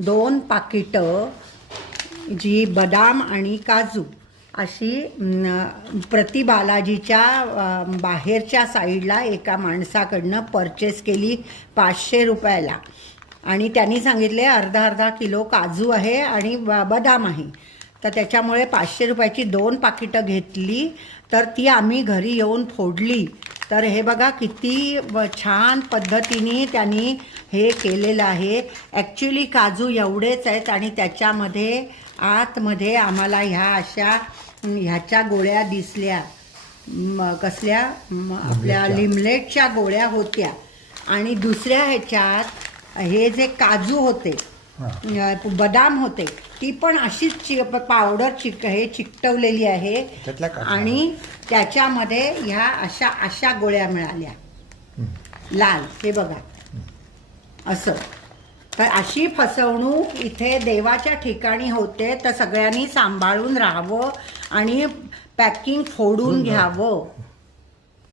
2 पाकिटं जी बदाम आणि काजू अशी प्रति बालाजीच्या बाहेरच्या साईडला एका माणसाकडनं परचेस केली 500 रुपयाला. आणि त्यांनी सांगितले अर्धा किलो काजू आहे आणि बदाम आहे. तर त्याच्यामुळे 500 रुपयाची 2 पाकिटं घेतली. तर ती आम्ही घरी येऊन फोडली. तर हे बघा किती छान पद्धतीने त्यांनी हे केलेलं आहे. ॲक्च्युली काजू एवढेच आहेत आणि त्याच्यामध्ये आतमध्ये आम्हाला ह्याच्या गोळ्या दिसल्या. कसल्या आपल्या लिमलेटच्या गोळ्या होत्या. आणि दुसऱ्या ह्याच्यात हे जे काजू होते बदाम होते ती पण अशीच पावडर चिकटवलेली आहे. आणि त्याच्यामध्ये ह्या अशा गोळ्या मिळाल्या लाल. हे बघा असं. तर अशी फसवणूक इथे देवाच्या ठिकाणी होते. तर सगळ्यांनी सांभाळून राहावं आणि पॅकिंग फोडून घ्यावं.